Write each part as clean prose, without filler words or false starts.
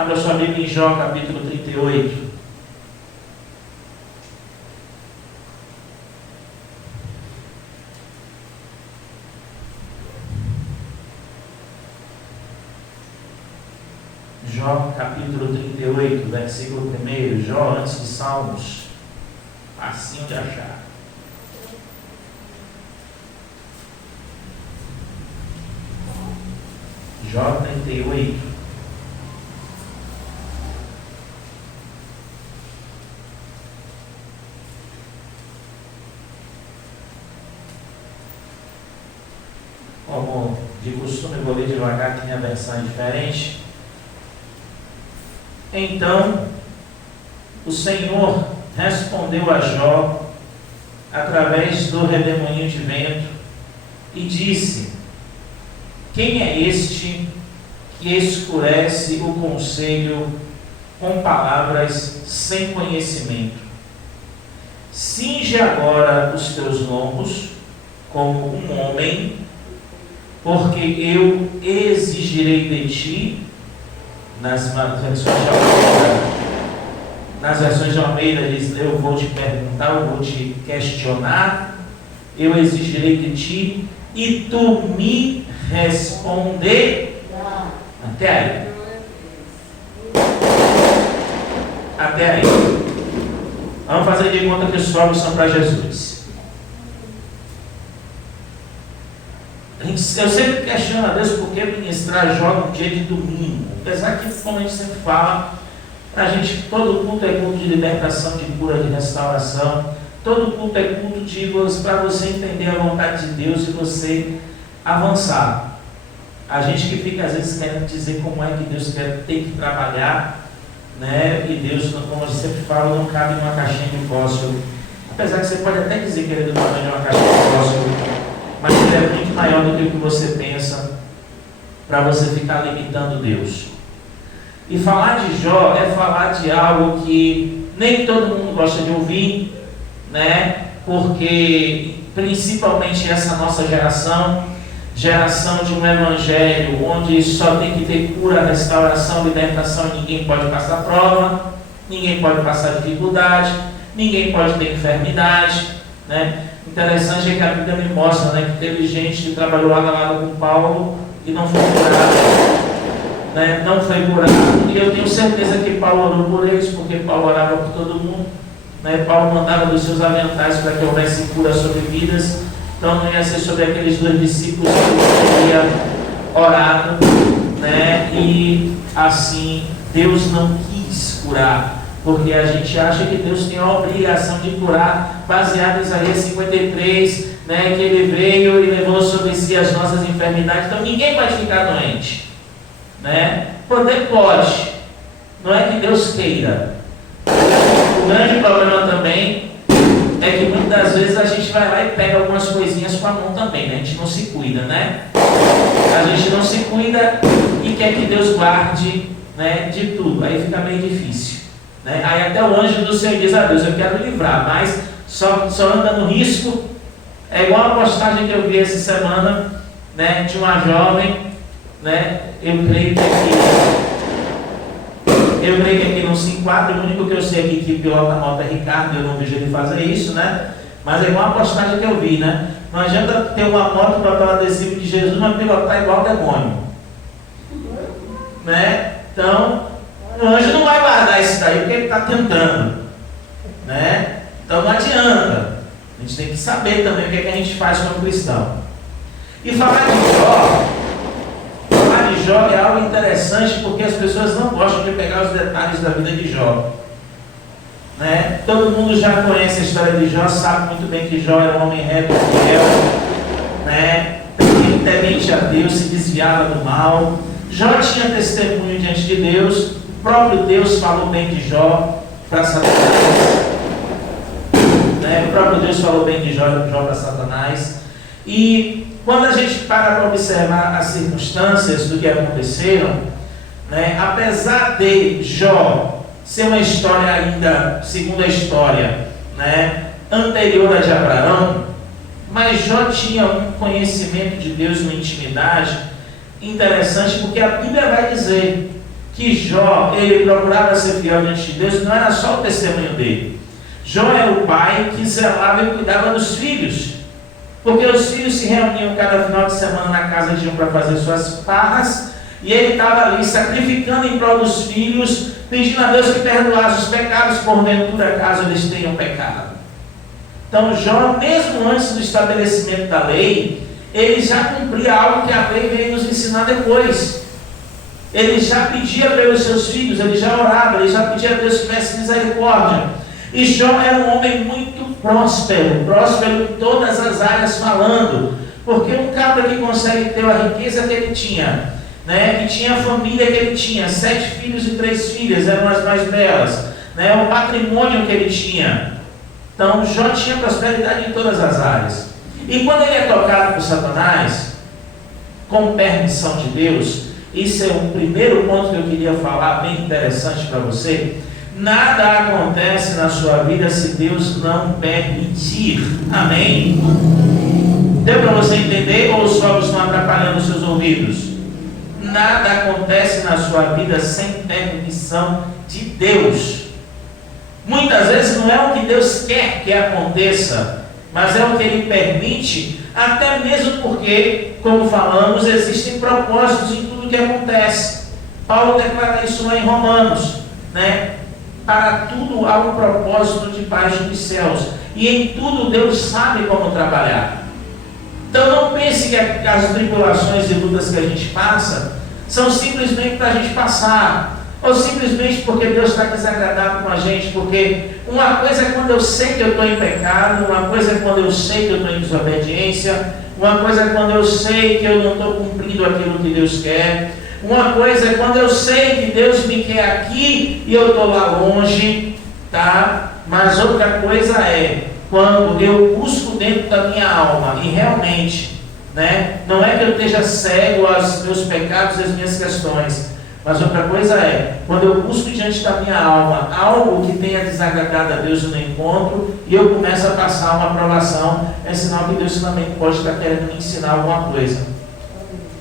Abra sua Bíblia em Jó, capítulo 38. Jó, capítulo 38, versículo 1. Jó, antes de Salmos. Facinho de achar. Jó 38. Como de costume, eu vou ler devagar, que minha versão é diferente. Então, o Senhor respondeu a Jó, através do redemoinho de vento, e disse: quem é este que escurece o conselho com palavras sem conhecimento? Cinge agora os teus lombos como um homem, porque eu exigirei de ti. Nas versões de Almeida diz: eu vou te perguntar, eu vou te questionar, eu exigirei de ti e tu me responder. Até aí. Até aí. Vamos fazer de conta que os fogos são para Jesus. Eu sempre questiono a Deus por que ministrar Jó no dia de domingo. Apesar que, como a gente sempre fala, a gente, todo culto é culto de libertação, de cura, de restauração. Todo culto é culto para você entender a vontade de Deus e você avançar. A gente que fica às vezes querendo dizer como é que Deus tem que trabalhar, né? E Deus, como a gente sempre fala, não cabe numa caixinha de fósforo. Apesar que você pode até dizer que ele é do tamanho de uma caixinha de fósforo, mas ele é muito maior do que o que você pensa, para você ficar limitando Deus. E falar de Jó é falar de algo que nem todo mundo gosta de ouvir, né? Porque principalmente essa nossa geração de um evangelho onde só tem que ter cura, restauração, libertação, e ninguém pode passar prova, ninguém pode passar dificuldade, ninguém pode ter enfermidade, né? Interessante é que a Bíblia me mostra, né, que teve gente que trabalhou lado a lado com Paulo e não foi curado, né? Não foi curado. E eu tenho certeza que Paulo orou por eles, porque Paulo orava por todo mundo, né? Paulo mandava dos seus aventais para que houvesse cura sobre vidas. Então não ia ser sobre aqueles dois discípulos que ele teria orado, né? E assim Deus não quis curar, porque a gente acha que Deus tem a obrigação de curar, baseado em Isaías 53, né, que ele veio e levou sobre si as nossas enfermidades. Então ninguém pode ficar doente, né? Poder pode, não é que Deus queira. O grande problema também é que muitas das vezes a gente vai lá e pega algumas coisinhas com a mão também, né? A gente não se cuida, né? A gente não se cuida e quer que Deus guarde, né, de tudo. Aí fica meio difícil, né? Aí até o anjo do Senhor diz a Deus: eu quero livrar, mas só anda no risco. É igual a postagem que eu vi essa semana, né, de uma jovem, né? Eu creio que aqui não se enquadra. O único que eu sei aqui que pilota a moto é Ricardo, eu não vejo ele fazer isso, né? Mas é igual a postagem que eu vi, né? Não adianta ter uma moto para o adesivo de Jesus, mas pilotar igual o demônio, né? Então o anjo não vai guardar isso daí porque ele está tentando, né? Então não adianta. A gente tem que saber também o que a gente faz como cristão. E falar de Jó é algo interessante, porque as pessoas não gostam de pegar os detalhes da vida de Jó, né? Todo mundo já conhece a história de Jó, sabe muito bem que Jó era um homem reto, fiel, né? Temente a Deus, se desviava do mal. Jó tinha testemunho diante de Deus. O próprio Deus falou bem de Jó para Satanás, né? O próprio Deus falou bem de Jó para Satanás. E quando a gente para observar as circunstâncias do que aconteceram, né, apesar de Jó ser uma história ainda, segundo a história, né, anterior a de Abraão, mas Jó tinha um conhecimento de Deus, uma intimidade interessante, porque a Bíblia vai dizer que Jó, ele procurava ser fiel diante de Deus, não era só o testemunho dele. Jó era o pai que zelava e cuidava dos filhos, porque os filhos se reuniam cada final de semana na casa de um para fazer suas farras, e ele estava ali sacrificando em prol dos filhos, pedindo a Deus que perdoasse os pecados, porventura, caso eles tenham pecado. Então Jó, mesmo antes do estabelecimento da lei, ele já cumpria algo que a lei veio nos ensinar depois. Ele já pedia pelos seus filhos, ele já orava, ele já pedia a Deus que tivesse misericórdia. E Jó era um homem muito próspero em todas as áreas falando, porque um cara que consegue ter a riqueza que ele tinha, que tinha a família que ele tinha, 7 filhos e 3 filhas, eram as mais belas, o patrimônio que ele tinha. Então Jó tinha prosperidade em todas as áreas. E quando ele é tocado por Satanás, com permissão de Deus, isso é um primeiro ponto que eu queria falar, bem interessante para você. Nada acontece na sua vida se Deus não permitir. Amém? Deu para você entender ou os fogos estão atrapalhando os seus ouvidos? Nada acontece na sua vida sem permissão de Deus. Muitas vezes não é o que Deus quer que aconteça, mas é o que Ele permite, até mesmo porque, como falamos, existem propósitos em tudo que acontece. Paulo declara isso lá em Romanos, Para tudo há um propósito debaixo dos céus, e em tudo Deus sabe como trabalhar. Então não pense que as tribulações e lutas que a gente passa são simplesmente para a gente passar, ou simplesmente porque Deus está desagradado com a gente, porque uma coisa é quando eu sei que eu estou em pecado, uma coisa é quando eu sei que eu estou em desobediência, uma coisa é quando eu sei que eu não estou cumprindo aquilo que Deus quer, uma coisa é quando eu sei que Deus me quer aqui e eu estou lá longe, mas outra coisa é quando eu busco dentro da minha alma e realmente, não é que eu esteja cego aos meus pecados e às minhas questões, mas outra coisa é quando eu busco diante da minha alma algo que tenha desagradado a Deus no encontro e eu começo a passar uma aprovação, é sinal que Deus também pode estar querendo me ensinar alguma coisa.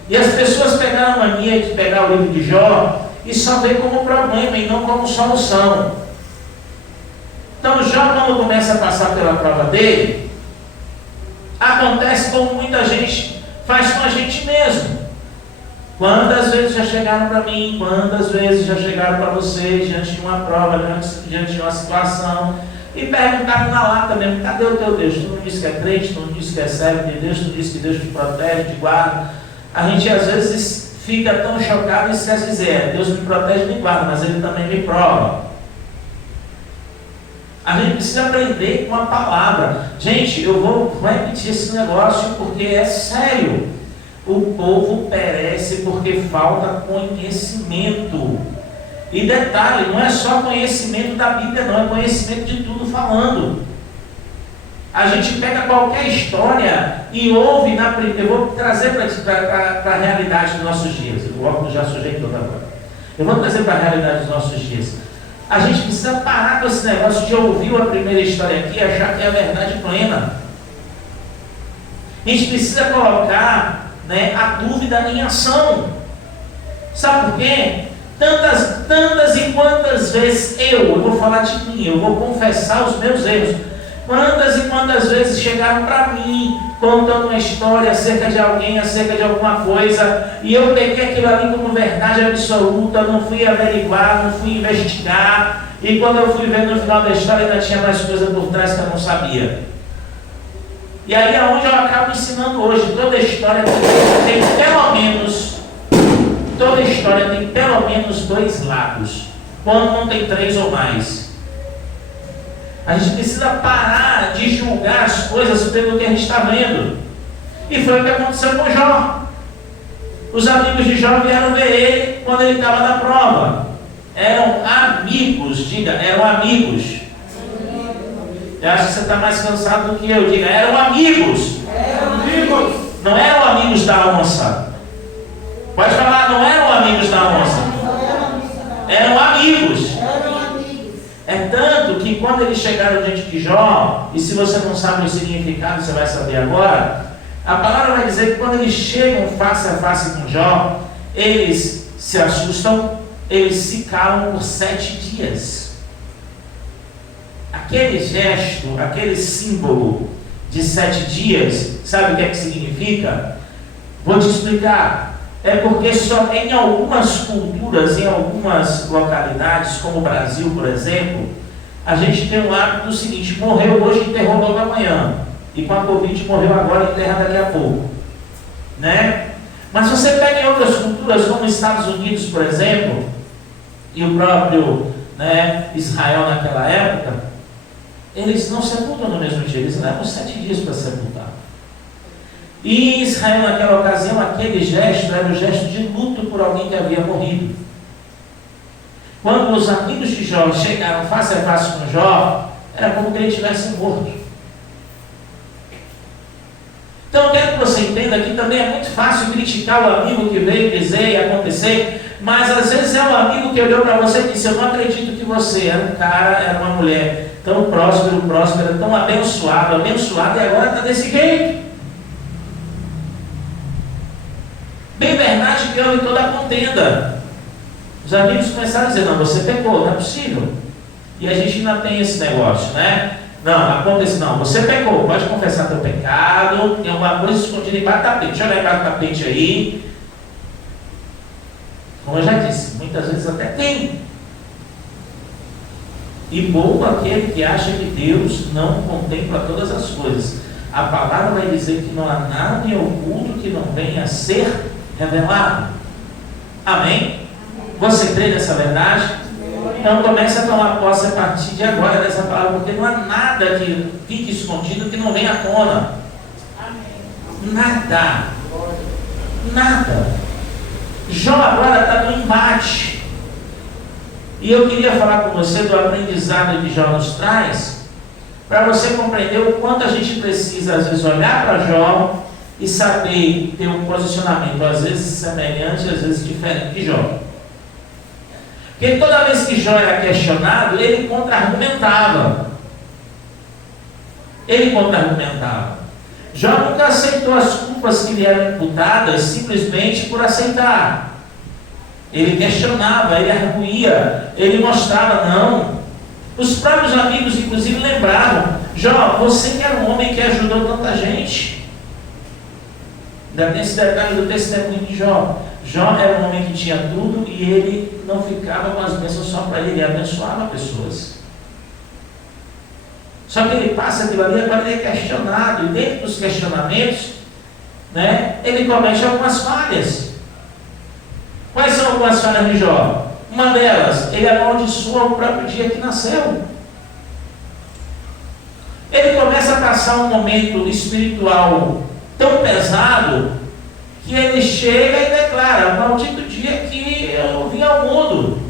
E as pessoas pegaram a mania de pegar o livro de Jó e só ver como problema e não como solução. Então Jó, quando começa a passar pela prova dele, acontece como muita gente faz com a gente mesmo. Quantas vezes já chegaram para mim, quantas vezes já chegaram para você diante de uma prova, diante de uma situação, e perguntaram na lata mesmo: cadê o teu Deus? Tu não disse que é crente, tu não disse que é servo de Deus, tu não disse que Deus te protege, te guarda. A gente às vezes fica tão chocado e esquece de dizer: Deus me protege e me guarda, mas Ele também me prova. A gente precisa aprender com a palavra. Gente, eu vou repetir esse negócio porque é sério. O povo perece porque falta conhecimento. E detalhe, não é só conhecimento da Bíblia não, é conhecimento de tudo falando. A gente pega qualquer história e ouve na primeira. Eu vou trazer para a realidade dos nossos dias. O óculos já sujei todo agora. Eu vou trazer para a realidade dos nossos dias. A gente precisa parar com esse negócio de ouvir a primeira história aqui e achar que é a verdade plena. A gente precisa colocar a dúvida em ação. Sabe por quê? Tantas e quantas vezes eu vou falar de mim, eu vou confessar os meus erros. Quantas e quantas vezes chegaram para mim contando uma história acerca de alguém, acerca de alguma coisa, e eu peguei aquilo ali como verdade absoluta, não fui averiguar, não fui investigar, e quando eu fui ver no final da história ainda tinha mais coisa por trás que eu não sabia. E aí é onde eu acabo ensinando hoje. Toda história tem pelo menos 2 lados, quando não tem 3 ou mais. A gente precisa parar de julgar as coisas pelo que a gente está vendo. E foi o que aconteceu com Jó. Os amigos de Jó vieram ver ele quando ele estava na prova. Eram amigos, eram amigos. Eu acho que você está mais cansado do que eu. Diga, eram amigos. Não eram amigos da onça. Pode falar, não eram amigos da onça. Eram amigos. É tanto que quando eles chegaram diante de Jó, e se você não sabe o significado, você vai saber agora, a palavra vai dizer que quando eles chegam face a face com Jó, eles se assustam, eles se calam por 7 dias. Aquele gesto, aquele símbolo de 7 dias, sabe o que é que significa? Vou te explicar. É porque só em algumas culturas, em algumas localidades, como o Brasil, por exemplo, a gente tem um hábito do seguinte: morreu hoje, enterrou logo amanhã. E com a Covid morreu agora, enterra daqui a pouco. Né? Mas se você pega em outras culturas, como os Estados Unidos, por exemplo, e o próprio, né, Israel naquela época, eles não sepultam no mesmo dia, eles levam 7 dias para sepultar. E em Israel, naquela ocasião, aquele gesto era o gesto de luto por alguém que havia morrido. Quando os amigos de Jó chegaram face a face com Jó, era como que ele tivesse morto. Então eu quero que você entenda que também é muito fácil criticar o amigo que veio dizer e acontecer, mas às vezes é um amigo que olhou para você e disse: eu não acredito que você era um cara, era uma mulher tão próspera, tão abençoada, e agora está desse jeito. Bem verdade que houve toda a contenda. Os amigos começaram a dizer: não, você pecou, não é possível. E a gente ainda tem esse negócio, né? Não, acontece não, você pecou, pode confessar teu pecado, tem alguma coisa escondida embaixo do tapete, deixa eu olhar embaixo do tapete aí. Como eu já disse, muitas vezes até tem. E bom aquele que acha que Deus não contempla todas as coisas. A palavra vai dizer que não há nada em oculto que não venha a ser revelado. Amém? Você crê nessa verdade? Então comece a tomar posse a partir de agora dessa palavra, porque não há nada que fique escondido que não venha à tona. Nada. Nada. Jó agora está no embate. E eu queria falar com você do aprendizado que Jó nos traz, para você compreender o quanto a gente precisa, às vezes, olhar para Jó e saber ter um posicionamento, às vezes semelhante, às vezes diferente de Jó. Porque toda vez que Jó era questionado, ele contra-argumentava. Jó nunca aceitou as culpas que lhe eram imputadas simplesmente por aceitar. Ele questionava, ele arguía, ele mostrava não. Os próprios amigos, inclusive, lembravam: Jó, você que era um homem que ajudou tanta gente. Ainda tem esse detalhe do testemunho de Jó. Jó era um homem que tinha tudo e ele não ficava com as bênçãos só para ele abençoava pessoas. Só que ele passa aquilo ali, agora ele é questionado, e dentro dos questionamentos, né, ele comete algumas falhas. Quais são algumas falhas de Jó? Uma delas, ele amaldiçoa o próprio dia que nasceu. Ele começa a passar um momento espiritual tão pesado que ele chega e declara: maldito dia que eu vim ao mundo.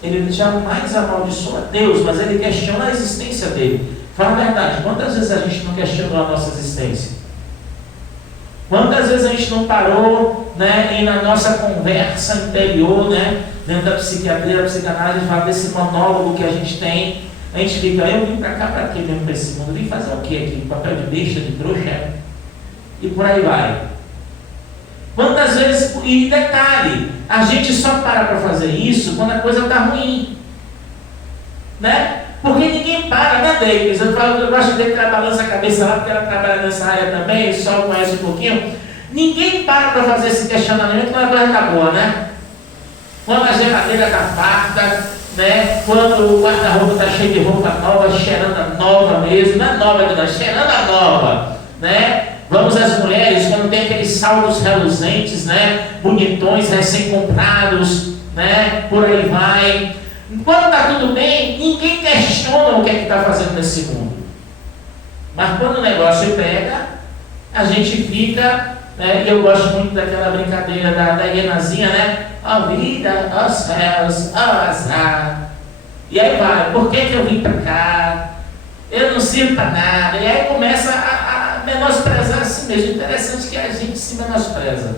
Ele jamais amaldiçoa Deus, mas ele questiona a existência dele. Fala a verdade, quantas vezes a gente não questionou a nossa existência? Quantas vezes a gente não parou, né, e na nossa conversa interior, né, dentro da psiquiatria, da psicanálise, fala desse monólogo que a gente tem, a gente fica: eu vim para cá para quê mesmo, para esse mundo? Vim fazer o quê aqui? Papel de besta, de trouxa? E por aí vai. Quantas vezes, e detalhe, a gente só para fazer isso quando a coisa está ruim, né? Porque ninguém para, né, Davis? Eu gosto dele que ela balança a cabeça lá, porque ela trabalha nessa área também, o Sol conhece um pouquinho. Ninguém para fazer esse questionamento quando a coisa está boa, né? Quando a geladeira está farta, né? Quando o guarda-roupa está cheio de roupa nova, cheirando a nova mesmo, não é nova de nós, cheirando a nova, né? Vamos às mulheres, quando tem aqueles saldos reluzentes, né? Bonitões, recém-comprados, né? Por aí vai. Quando está tudo bem, ninguém questiona o que é que está fazendo nesse mundo. Mas quando o negócio pega, a gente fica, né? E eu gosto muito daquela brincadeira da hienazinha, né? Ó vida, ó céus, ó azar. E aí vai: por que eu vim para cá? Eu não sirvo para nada. E aí começa a menosprezar a si mesmo. Interessante que a gente se menospreza.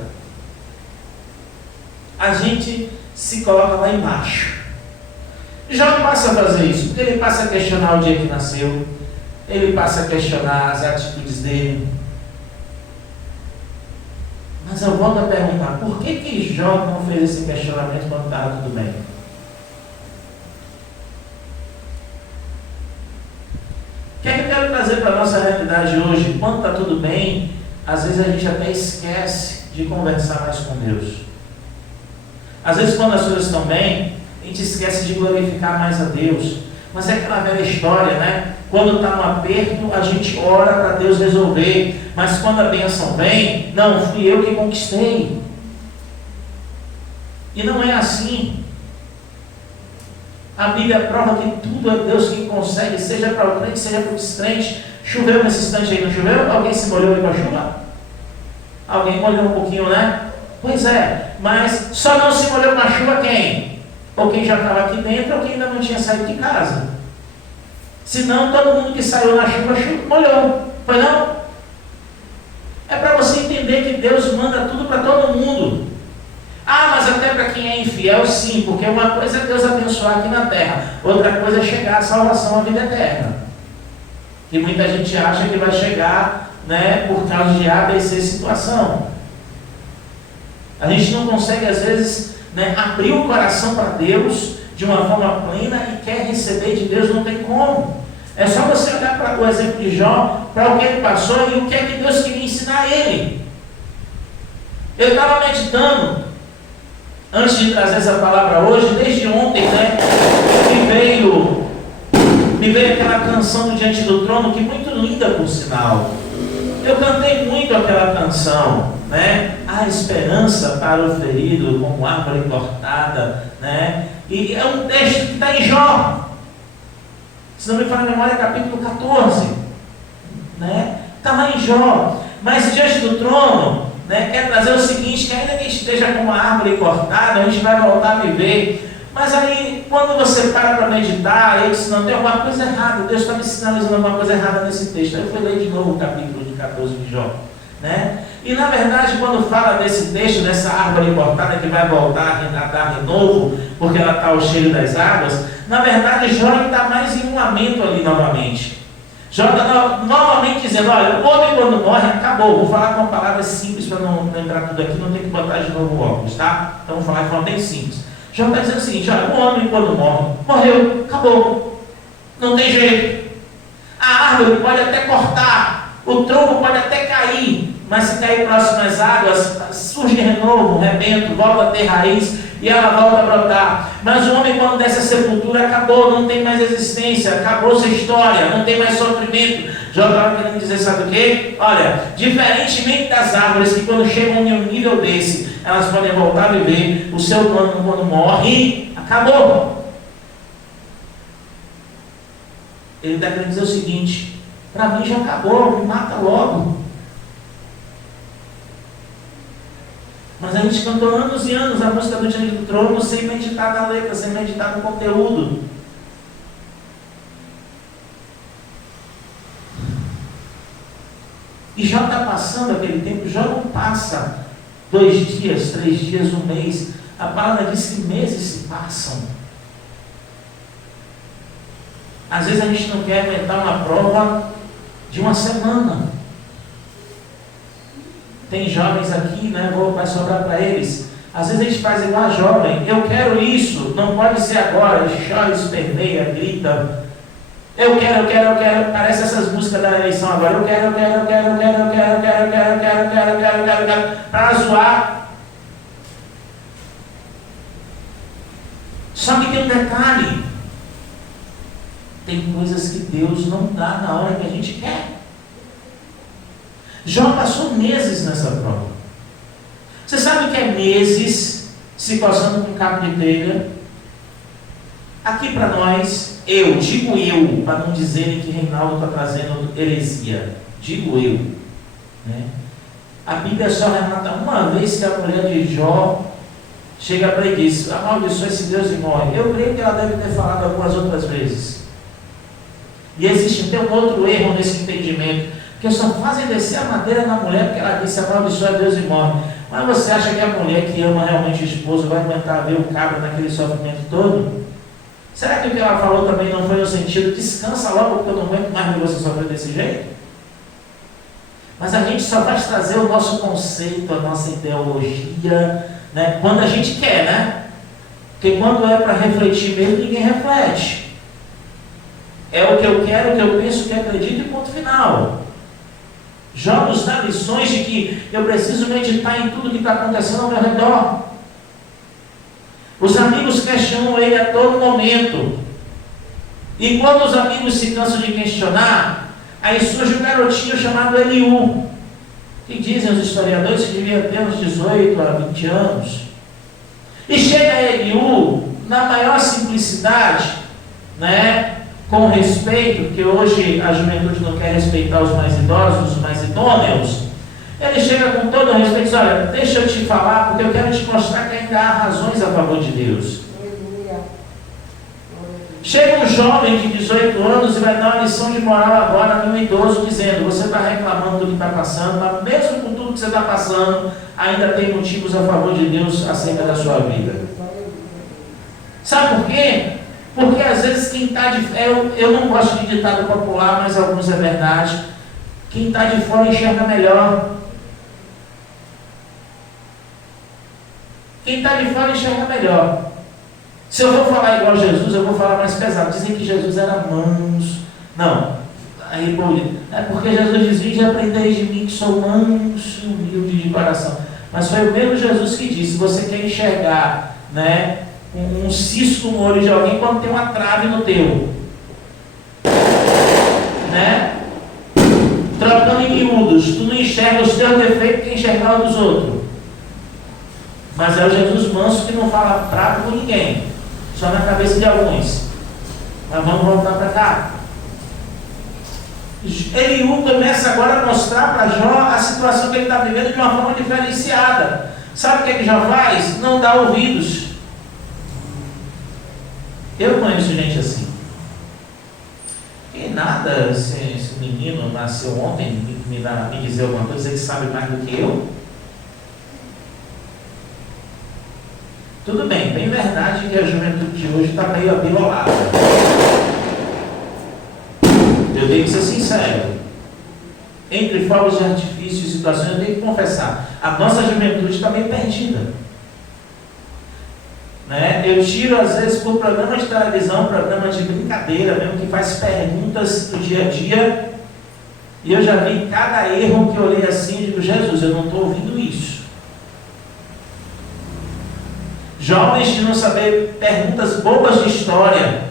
A gente se coloca lá embaixo. Jó passa a fazer isso, porque ele passa a questionar o dia que nasceu, ele passa a questionar as atitudes dele. Mas eu volto a perguntar, por que Jó não fez esse questionamento quando estava tudo bem? O que é que eu quero trazer para a nossa realidade hoje? Quando está tudo bem, às vezes a gente até esquece de conversar mais com Deus. Às vezes quando as coisas estão bem, a gente esquece de glorificar mais a Deus. Mas é aquela velha história, né? Quando está no aperto, a gente ora para Deus resolver. Mas quando a bênção vem, não, fui eu que conquistei. E não é assim. A Bíblia prova que tudo é Deus quem consegue, seja para o crente, seja para o descrente. Choveu nesse instante aí, não choveu? Alguém se molhou aí com a chuva? Alguém molhou um pouquinho, né? Pois é, mas só não se molhou com a chuva quem? Ou quem já estava aqui dentro, ou quem ainda não tinha saído de casa. Senão todo mundo que saiu na chuva molhou. Foi não? É para você entender que Deus manda tudo para todo mundo. Ah, mas até para quem é infiel, sim, porque uma coisa é Deus abençoar aqui na terra, outra coisa é chegar à salvação, à vida eterna. Que muita gente acha que vai chegar, né, por causa de A, B, C situação. A gente não consegue, às vezes, né, abrir o coração para Deus de uma forma plena e quer receber de Deus, não tem como. É só você olhar para o exemplo de Jó, para o que ele passou e o que é que Deus queria ensinar a ele. Eu estava meditando, antes de trazer essa palavra hoje, desde ontem, né, me veio aquela canção do Diante do Trono, que é muito linda por sinal. Eu cantei muito aquela canção, né? A esperança para o ferido, como árvore cortada, né? E é um texto que está em Jó. Se não me falha a memória, capítulo 14, né? Está lá em Jó. Mas Diante do Trono, né, quer trazer o seguinte, que ainda que esteja como uma árvore cortada, a gente vai voltar a viver. Mas aí, quando você para meditar, eu disse, não, tem alguma coisa errada, Deus está me sinalizando alguma coisa errada nesse texto. Aí eu fui ler de novo o capítulo de 14 de Jó, né? E na verdade, quando fala desse texto, dessa árvore cortada que vai voltar a dar de novo, porque ela está ao cheiro das águas, na verdade, Jó está mais em um lamento ali novamente. Jó está novamente dizendo, olha, o homem quando morre, acabou. Vou falar com uma palavra simples para não entrar tudo aqui, não ter que botar de novo o óculos, tá? Então vou falar de forma bem simples. Jó está dizendo o seguinte, olha, o homem quando morre, morreu, acabou. Não tem jeito. A árvore pode até cortar, o tronco pode até cair, mas se cair próximo às águas, surge renovo, rebento, volta a ter raiz e ela volta a brotar. Mas o homem quando desce a sepultura, acabou, não tem mais existência, acabou sua história, não tem mais sofrimento. Jó estava querendo dizer, sabe o quê? Olha, diferentemente das árvores que quando chegam em um nível desse, elas podem voltar a viver, o ser humano quando morre, acabou. Ele está querendo dizer o seguinte, para mim já acabou, me mata logo. Mas a gente cantou anos e anos a música do Diante do Trono sem meditar na letra, sem meditar no conteúdo. E Jó está passando aquele tempo, Jó não passa 2 dias, 3 dias, 1 mês. A palavra diz que meses se passam. Às vezes a gente não quer aguentar uma prova de 1 semana. Tem jovens aqui, né? Vai sobrar para eles. Às vezes a gente faz igual a jovem. Eu quero isso, não pode ser agora. Chora, esperneia, grita. Eu quero. Parece essas músicas da eleição agora. Eu quero. Para zoar. Só que tem um detalhe. Tem coisas que Deus não dá na hora que a gente quer. Jó passou meses nessa prova. Você sabe o que é meses se coçando com um cabo de telha? Aqui para nós, digo eu, para não dizerem que Reinaldo está trazendo heresia, digo eu, né? A Bíblia só relata uma vez que a mulher de Jó chega para ele e diz, amaldiçoa esse Deus e morre. Eu creio que ela deve ter falado algumas outras vezes. E existe até um outro erro nesse entendimento, que só fazem descer a madeira na mulher porque ela disse amaldiçoa Deus e morre. Mas você acha que a mulher que ama realmente o esposo vai aguentar ver o cabra naquele sofrimento todo? Será que o que ela falou também não foi no sentido, descansa logo porque eu não aguento mais ver você sofrer desse jeito? Mas a gente só vai trazer o nosso conceito, a nossa ideologia, né, quando a gente quer, né? Porque quando é para refletir mesmo, ninguém reflete. É o que eu quero, o que eu penso, o que eu acredito e ponto final. Jó nos dá lições de que eu preciso meditar em tudo que está acontecendo ao meu redor. Os amigos questionam ele a todo momento. E quando os amigos se cansam de questionar, aí surge um garotinho chamado Eliú, que dizem os historiadores que devia ter uns 18 a 20 anos. E chega Eliú na maior simplicidade, né? Com respeito, porque hoje a juventude não quer respeitar os mais idosos, os mais idôneos. Ele chega com todo o respeito e diz: olha, deixa eu te falar, porque eu quero te mostrar que ainda há razões a favor de Deus. Chega um jovem de 18 anos e vai dar uma lição de moral agora no idoso, dizendo: você está reclamando do que está passando, mas mesmo com tudo que você está passando, ainda tem motivos a favor de Deus acerca da sua vida. Sabe por quê? Porque às vezes quem está de fora, eu não gosto de ditado popular, mas alguns é verdade, quem está de fora enxerga melhor. Quem está de fora enxerga melhor. Se eu vou falar igual Jesus, eu vou falar mais pesado. Dizem que Jesus era manso. Não. Aí, é porque Jesus diz: vinde e aprendeis de mim que sou manso e humilde de coração. Mas foi o mesmo Jesus que disse: você quer enxergar, né, um cisco no olho de alguém quando tem uma trave no teu, né? Trocando em miúdos, tu não enxerga os teus defeitos, quer enxergar os dos outros. Mas é o Jesus manso que não fala bravo com ninguém, só na cabeça de alguns. Mas vamos voltar para cá. Eliú começa agora a mostrar para Jó a situação que ele está vivendo de uma forma diferenciada. Sabe o que ele já faz? Não dá ouvidos. Eu conheço gente assim. E nada, se o menino nasceu ontem, me dizer alguma coisa, ele sabe mais do que eu. Tudo bem, bem verdade que a juventude de hoje está meio abilolada. Eu tenho que ser sincero. Entre fogos de artifício e situações, eu tenho que confessar, a nossa juventude está meio perdida. Né? Eu tiro às vezes por programa de televisão, programa de brincadeira mesmo, que faz perguntas do dia a dia, e eu já vi cada erro que eu olhei assim e digo: Jesus, eu não estou ouvindo isso. Jovens de não saber perguntas bobas de história.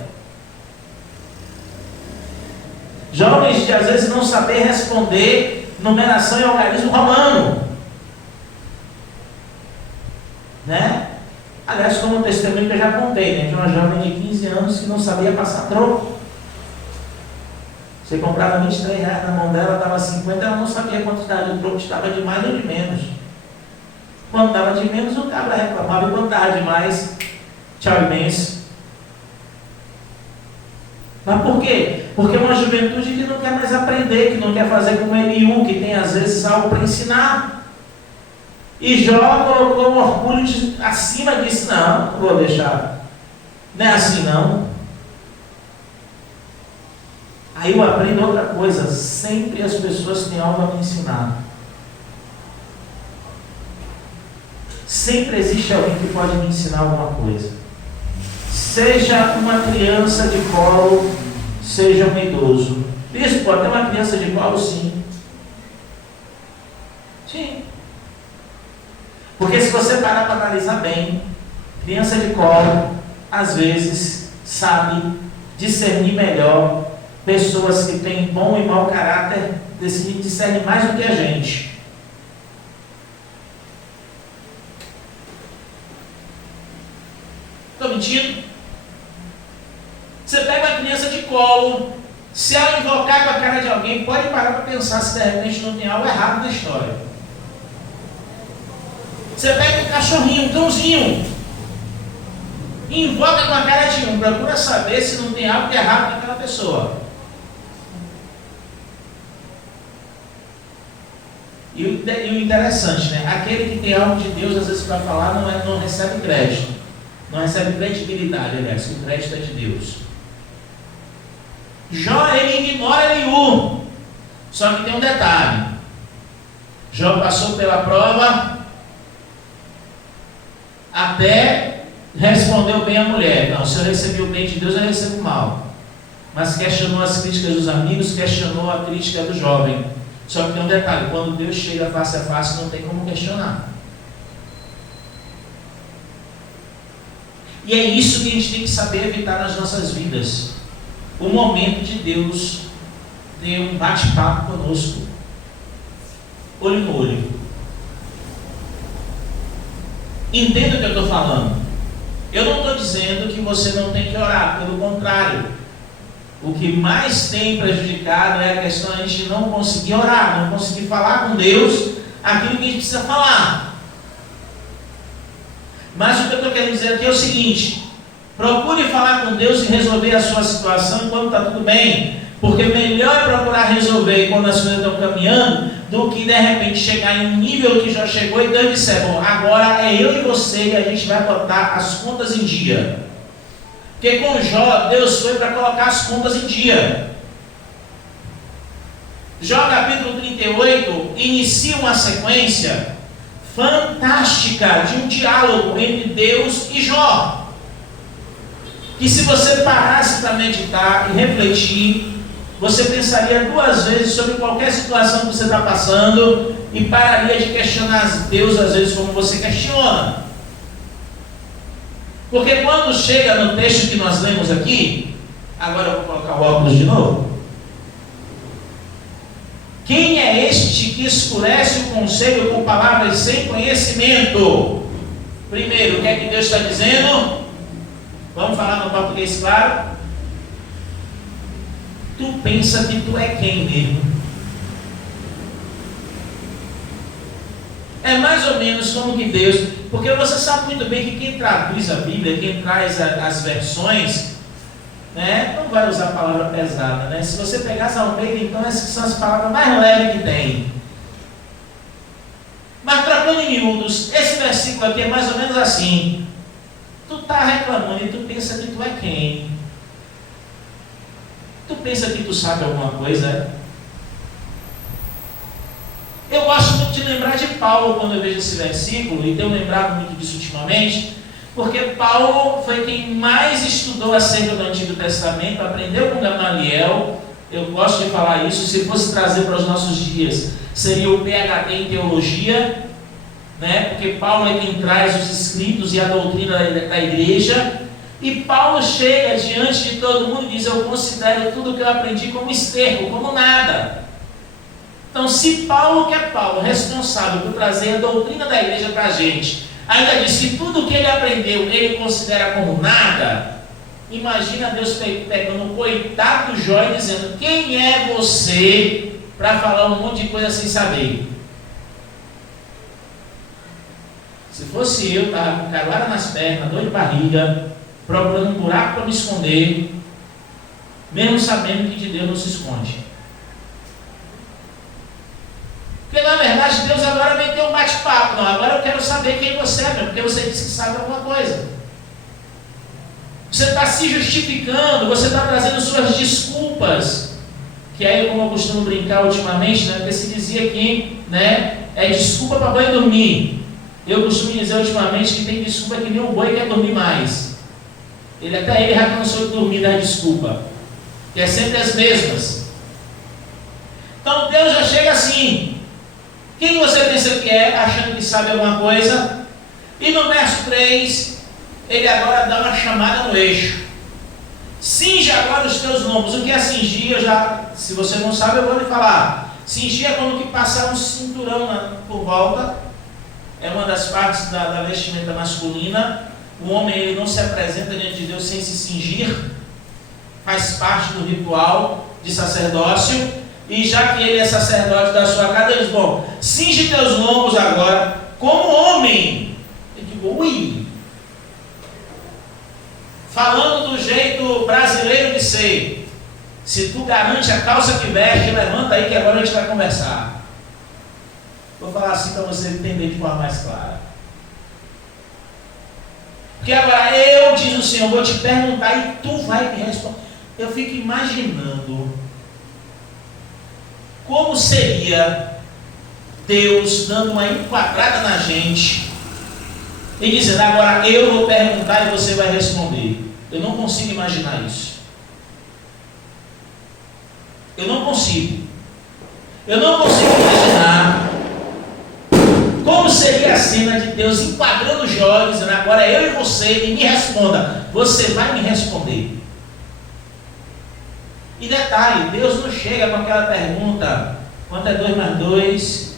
Jovens de às vezes não saber responder numeração e algarismo romano. Né? Aliás, como um testemunho que eu já contei, né? De uma jovem de 15 anos que não sabia passar troco. Você comprava R$23 na mão dela, dava 50, ela não sabia a quantidade do troco, estava de mais ou de menos. Quando dava de menos, o cabra reclamava, e quando dava de mais, tchau e benção. Mas por quê? Porque é uma juventude que não quer mais aprender, que não quer fazer como Eliú, que tem às vezes algo para ensinar. E Jó colocou o orgulho acima e disse: não vou deixar. Não é assim não. Aí eu aprendo outra coisa: sempre as pessoas têm algo a me ensinar. Sempre existe alguém que pode me ensinar alguma coisa. Seja uma criança de colo, seja um idoso. Isso pode ter uma criança de colo, sim. Sim. Porque se você parar para analisar bem, criança de colo, às vezes, sabe discernir melhor pessoas que têm bom e mau caráter, discernem mais do que a gente. Estou mentindo? Você pega uma criança de colo, se ela invocar com a cara de alguém, pode parar para pensar se de repente não tem algo errado na história. Você pega um cachorrinho, um cãozinho, e invoca com a cara de um, procura saber se não tem algo de errado naquela pessoa. E o interessante, né? Aquele que tem algo de Deus, às vezes para falar, não recebe crédito. Não recebe credibilidade, aliás, o crédito é de Deus. Jó, ele ignora Eliú. Só que tem um detalhe. Jó passou pela prova até respondeu bem a mulher. Não, se eu recebi o bem de Deus, eu recebo o mal. Mas questionou as críticas dos amigos, questionou a crítica do jovem. Só que tem um detalhe, quando Deus chega face a face, não tem como questionar. E é isso que a gente tem que saber evitar nas nossas vidas. O momento de Deus ter um bate-papo conosco, olho no olho. Entenda o que eu estou falando. Eu não estou dizendo que você não tem que orar, pelo contrário. O que mais tem prejudicado é a questão de a gente não conseguir orar, não conseguir falar com Deus aquilo que a gente precisa falar. Mas o que eu estou querendo dizer aqui é o seguinte: procure falar com Deus e resolver a sua situação enquanto está tudo bem, porque melhor é procurar resolver quando as coisas estão caminhando, do que de repente chegar em um nível que já chegou e Deus disser, bom, agora é eu e você e a gente vai botar as contas em dia. Porque com Jó, Deus foi para colocar as contas em dia. Jó capítulo 38 inicia uma sequência fantástica de um diálogo entre Deus e Jó, que se você parasse para meditar e refletir, você pensaria duas vezes sobre qualquer situação que você está passando e pararia de questionar Deus às vezes como você questiona. Porque quando chega no texto que nós lemos aqui, agora eu vou colocar o óculos de novo. Quem é este que escurece o conselho com palavras sem conhecimento? Primeiro, o que é que Deus está dizendo? Vamos falar no português claro. Tu pensa que tu é quem mesmo? É mais ou menos como que Deus, porque você sabe muito bem que quem traduz a Bíblia, quem traz as versões, né, não vai usar a palavra pesada, né? Se você pegar as Almeida, então essas são as palavras mais leves que tem. Mas trocando em miúdos, esse versículo aqui é mais ou menos assim: tu está reclamando e tu pensa que tu é quem? Tu pensa que tu sabe alguma coisa? Eu gosto muito de lembrar de Paulo quando eu vejo esse versículo, e tenho lembrado muito disso ultimamente, porque Paulo foi quem mais estudou acerca do Antigo Testamento, aprendeu com Gamaliel. Eu gosto de falar isso. Se fosse trazer para os nossos dias, seria o PhD em teologia, né? Porque Paulo é quem traz os escritos e a doutrina da igreja. E Paulo chega diante de todo mundo e diz: eu considero tudo o que eu aprendi como esterco, como nada. Então, se Paulo, que é Paulo, responsável por trazer a doutrina da igreja para a gente, ainda diz que tudo o que ele aprendeu ele considera como nada, imagina Deus pegando o coitado do Jó e dizendo: quem é você para falar um monte de coisa sem saber? Se fosse eu, estava com calada nas pernas, dor de barriga, procurando um buraco para me esconder, mesmo sabendo que de Deus não se esconde. Porque na verdade Deus agora vem ter um bate-papo. Não, agora eu quero saber quem você é, porque você disse que sabe alguma coisa. Você está se justificando, você está trazendo suas desculpas. Que aí, como eu costumo brincar ultimamente, né, porque se dizia que, né, é desculpa para boi dormir. Eu costumo dizer ultimamente que tem desculpa que nem o boi quer dormir mais. Até ele já cansou de dormir da desculpa, que é sempre as mesmas. Então Deus já chega assim: quem você pensa que é, achando que sabe alguma coisa? E no verso 3, ele agora dá uma chamada no eixo: cinge agora os teus lombos. O que é cingir? Se você não sabe, eu vou lhe falar. Cingir é como que passar um cinturão por volta. É uma das partes da vestimenta masculina. O homem, ele não se apresenta diante de Deus sem se cingir. Faz parte do ritual de sacerdócio. E já que ele é sacerdote da sua casa, ele diz: bom, cinge teus lombos agora como homem. Eu digo: ui. Falando do jeito brasileiro de ser: se tu garante a calça que veste, levanta aí que agora a gente vai conversar. Vou falar assim para você entender de forma mais clara. Porque agora eu, diz o Senhor, vou te perguntar e tu vai me responder. Eu fico imaginando como seria Deus dando uma enquadrada na gente e dizendo: agora eu vou perguntar e você vai responder. Eu não consigo imaginar isso. Eu não consigo imaginar como seria a cena de Deus enquadrando Jó, dizendo: agora eu e você, e me responda. Você vai me responder. E detalhe, Deus não chega com aquela pergunta: quanto é 2 mais 2?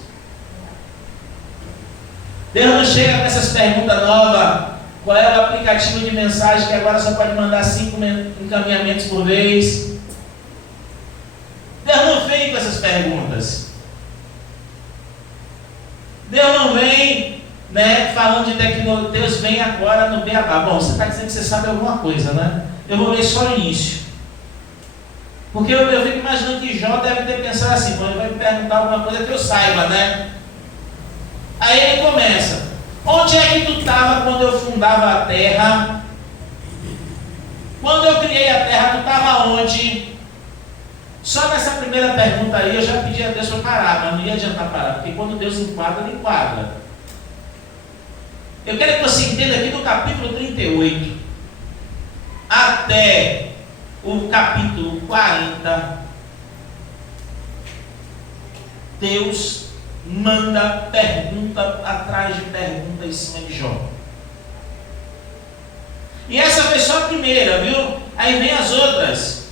Deus não chega com essas perguntas novas: qual é o aplicativo de mensagem que agora só pode mandar 5 encaminhamentos por vez? Deus não vem com essas perguntas. Deus não vem, falando de tecnologia. Deus vem agora no beabá. Bom, você está dizendo que você sabe alguma coisa, né? Eu vou ler só o início. Porque eu fico imaginando que Jó deve ter pensado assim: ele vai me perguntar alguma coisa que eu saiba, né? Aí ele começa: onde é que tu estava quando eu fundava a terra? Quando eu criei a terra, tu estava onde? Só nessa primeira pergunta aí eu já pedi a Deus para parar, mas não ia adiantar parar, porque quando Deus enquadra, ele enquadra. Eu quero que você entenda aqui do capítulo 38 até o capítulo 40, Deus manda pergunta atrás de pergunta em cima de Jó. E essa foi só a primeira, viu? Aí vem as outras.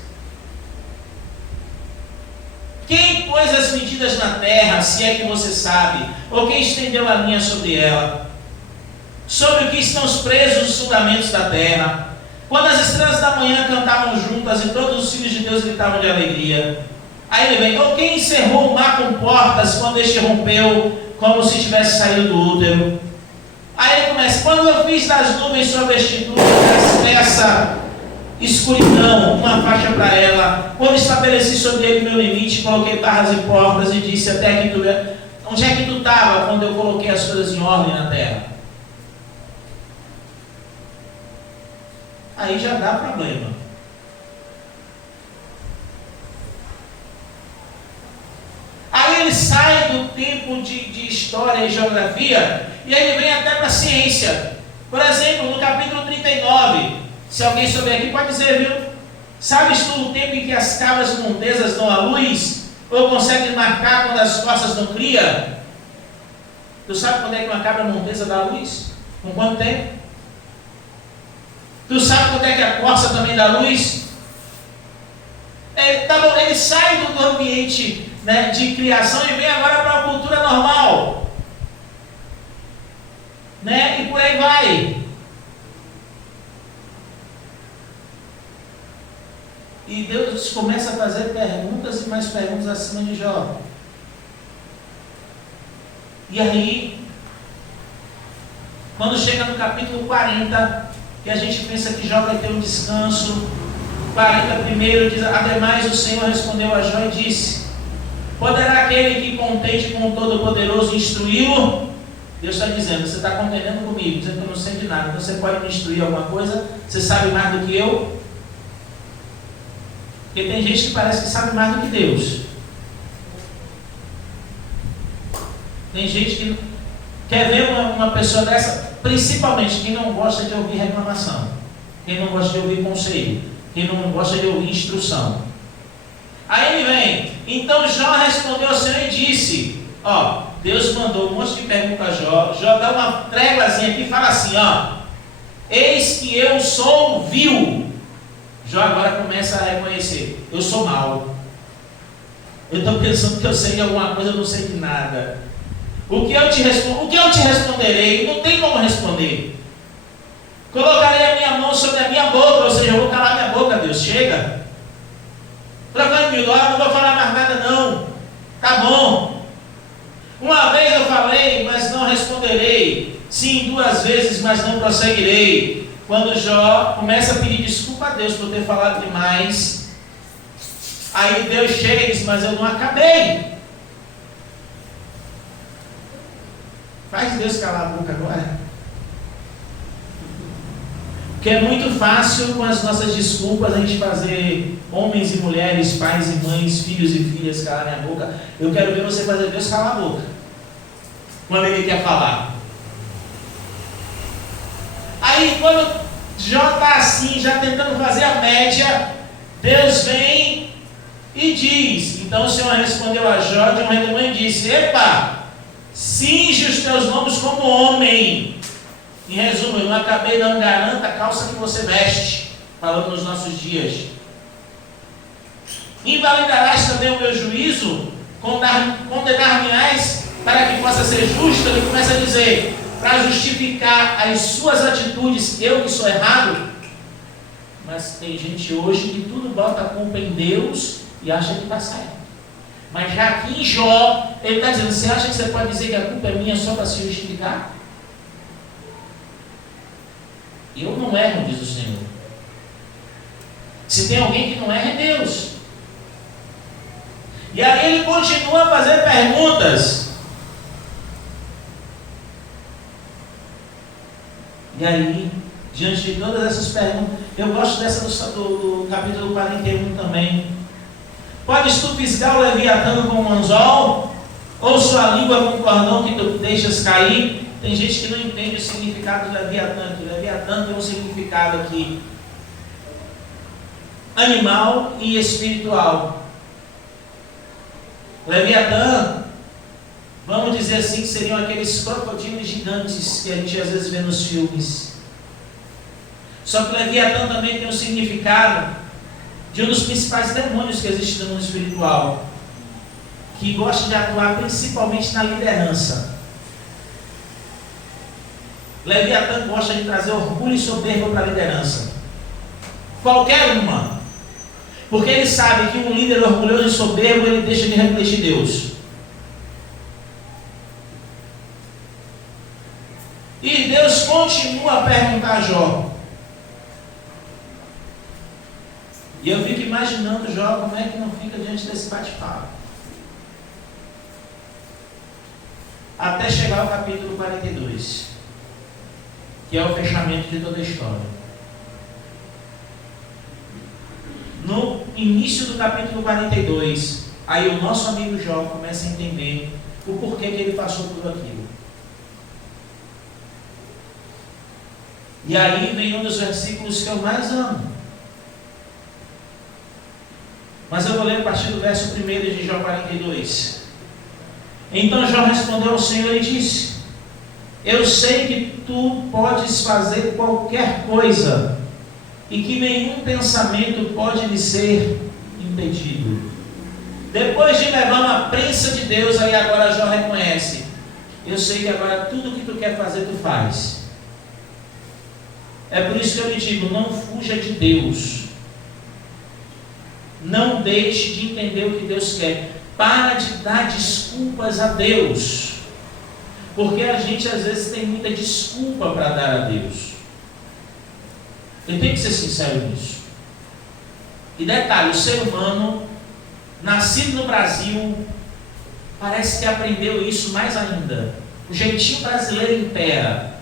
Quem pôs as medidas na terra, se é que você sabe? Ou quem estendeu a linha sobre ela? Sobre o que estão os presos os fundamentos da terra? Quando as estrelas da manhã cantavam juntas e todos os filhos de Deus gritavam de alegria. Aí ele vem: ou quem encerrou o mar com portas quando este rompeu, como se tivesse saído do útero? Aí ele começa: quando eu fiz das nuvens sua vestidura, espessa escuridão, uma faixa para ela, quando estabeleci sobre ele meu limite, coloquei barras e portas e disse: até que tu... Onde é que tu estava quando eu coloquei as coisas em ordem na terra? Aí já dá problema. Aí ele sai do tempo de história e geografia e aí ele vem até para a ciência. Por exemplo, no capítulo 39, se alguém souber aqui pode dizer, viu? Sabes tu o tempo em que as cabras montesas dão a luz? Ou consegues marcar quando as corças não criam? Tu sabe quando é que uma cabra montesa dá a luz? Com quanto tempo? Tu sabe quando é que a corça também dá luz? Ele sai do ambiente, de criação e vem agora para a cultura normal. E por aí vai. E Deus começa a fazer perguntas e mais perguntas acima de Jó. E aí, quando chega no capítulo 40, que a gente pensa que Jó vai ter um descanso, 40 primeiro diz: ademais o Senhor respondeu a Jó e disse: poderá aquele que contende com o Todo-Poderoso instruí-lo? Deus está dizendo: você está contendendo comigo, dizendo que eu não sei de nada, então você pode me instruir alguma coisa? Você sabe mais do que eu? Porque tem gente que parece que sabe mais do que Deus. Tem gente que quer ver uma pessoa dessa, principalmente quem não gosta de ouvir reclamação, quem não gosta de ouvir conselho, quem não gosta de ouvir instrução. Aí ele vem: então Jó respondeu ao Senhor e disse... Deus mandou um monte de perguntas a Jó. Jó dá uma tréguazinha aqui e fala assim: eis que eu sou vil. Jó agora começa a reconhecer: eu sou mau. Eu estou pensando que eu sei de alguma coisa, eu não sei de nada. O que eu te responderei? Não tem como responder. Colocarei a minha mão sobre a minha boca, ou seja, eu vou calar minha boca. Deus, chega. Trocando não vou falar mais nada não. Tá bom. Uma vez eu falei, mas não responderei. Sim, 2 vezes, mas não prosseguirei. Quando Jó começa a pedir desculpa a Deus por ter falado demais, aí Deus chega e diz: mas eu não acabei. Faz Deus calar a boca agora. Porque é muito fácil com as nossas desculpas a gente fazer homens e mulheres, pais e mães, filhos e filhas calarem a boca. Eu quero ver você fazer Deus calar a boca. quando ele quer falar. Aí quando Jó está assim, já tentando fazer a média, Deus vem e diz, então o Senhor respondeu a Jó de um redemoinho e disse: epa, cinge os teus lombos como homem. Em resumo, eu não acabei dando garanta a calça que você veste, falando nos nossos dias. Invalidarás também o meu juízo, condenar-me-ás para que possa ser justo. Ele começa a dizer, para justificar as suas atitudes, eu que sou errado. Mas tem gente hoje que tudo bota a culpa em Deus e acha que está certo. Mas já aqui em Jó, ele está dizendo, você acha que você pode dizer que a culpa é minha só para se justificar? Eu não erro, diz o Senhor. Se tem alguém que não erra, é Deus. E aí ele continua a fazer perguntas. E aí, diante de todas essas perguntas, eu gosto dessa do capítulo 41 também. Podes tu piscar o Leviatã com um anzol? Ou sua língua com um cordão que tu deixas cair? Tem gente que não entende o significado do Leviatã. Que o Leviatã tem um significado aqui animal e espiritual. Leviatã, vamos dizer assim, que seriam aqueles crocodilos gigantes que a gente às vezes vê nos filmes. Só que Leviatã também tem um significado de um dos principais demônios que existe no mundo espiritual, que gosta de atuar principalmente na liderança. Leviatã gosta de trazer orgulho e soberba para a liderança, qualquer uma, porque ele sabe que um líder orgulhoso e soberbo, ele deixa de refletir Deus. E Deus continua a perguntar a Jó. E eu fico imaginando, Jó, como é que não fica diante desse bate-papo. Até chegar ao capítulo 42, que é o fechamento de toda a história. No início do capítulo 42, aí o nosso amigo Jó começa a entender o porquê que ele passou por aquilo. E aí vem um dos versículos que eu mais amo. Mas eu vou ler a partir do verso 1 de Jó 42. Então Jó respondeu ao Senhor e disse: eu sei que tu podes fazer qualquer coisa, e que nenhum pensamento pode lhe ser impedido. Depois de levar uma prensa de Deus, aí agora Jó reconhece: eu sei que agora tudo que tu quer fazer, tu faz. É por isso que eu lhe digo, não fuja de Deus. Não deixe de entender o que Deus quer. Para de dar desculpas a Deus. Porque a gente às vezes tem muita desculpa para dar a Deus. Eu tenho que ser sincero nisso. E detalhe, o ser humano, nascido no Brasil, parece que aprendeu isso mais ainda. O jeitinho brasileiro impera.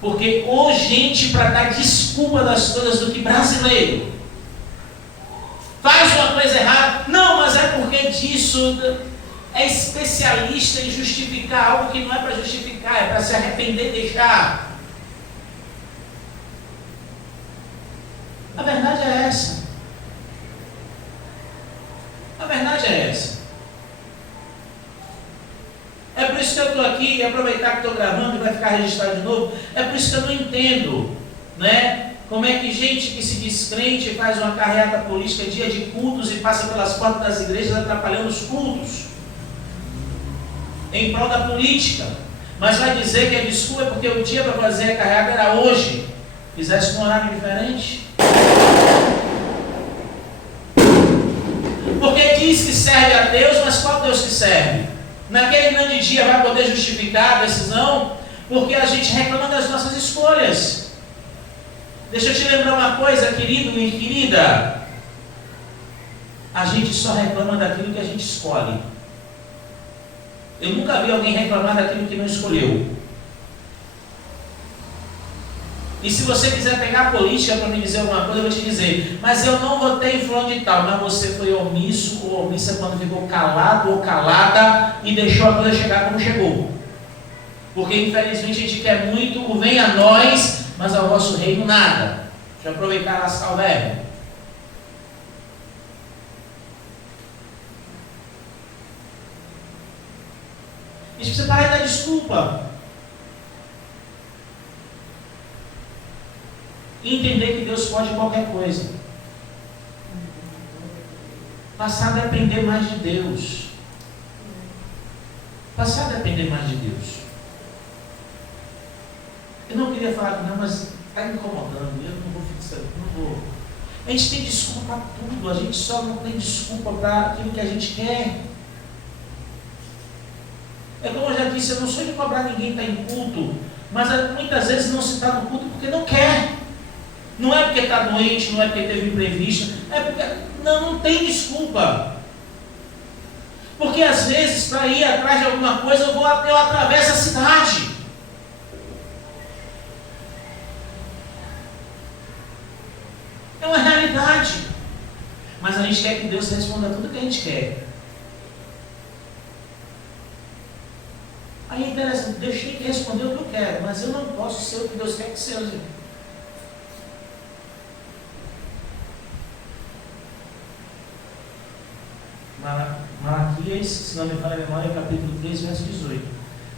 Porque ou gente para dar desculpa das coisas do que brasileiro. Faz uma coisa errada, não, mas é porque disso, é especialista em justificar algo que não é para justificar, é para se arrepender e deixar. A verdade é essa. A verdade é essa. É por isso que eu estou aqui, e aproveitar que estou gravando e vai ficar registrado de novo, é por isso que eu não entendo, né? Como é que gente que se diz crente faz uma carreata política dia de cultos e passa pelas portas das igrejas atrapalhando os cultos em prol da política, mas vai dizer que a desculpa é porque o dia para fazer a carreata era hoje, fizesse um horário diferente, porque diz que serve a Deus, mas qual Deus que serve? Naquele grande dia vai poder justificar a decisão, porque a gente reclama das nossas escolhas. Deixa eu te lembrar uma coisa, querido e querida. A gente só reclama daquilo que a gente escolhe. Eu nunca vi alguém reclamar daquilo que não escolheu. E se você quiser pegar a política para me dizer alguma coisa, eu vou te dizer: mas eu não votei em fulano de tal. Mas você foi omisso ou omissa quando ficou calado ou calada e deixou a coisa chegar como chegou. Porque infelizmente a gente quer muito o venha a nós, mas ao vosso reino nada. Deixa eu aproveitar e lascar o verbo. A gente precisa parar de dar desculpa. E entender que Deus pode qualquer coisa. Passar a depender mais de Deus. Passar a depender mais de Deus. Eu não queria falar que não, mas está me incomodando. Eu não vou fixar, não vou. A gente tem desculpa para tudo. A gente só não tem desculpa para aquilo que a gente quer. É como eu já disse, eu não sou de cobrar ninguém estar em culto, mas muitas vezes não se está no culto porque não quer. Não é porque está doente, não é porque teve imprevisto, é porque não tem desculpa. Porque às vezes, para ir atrás de alguma coisa, eu atravesso a cidade. É uma realidade. Mas a gente quer que Deus responda tudo que a gente quer. Aí é interessante, Deus tem que responder o que eu quero, mas eu não posso ser o que Deus quer que seja. Malaquias, se não me falha a memória, capítulo 3, verso 18.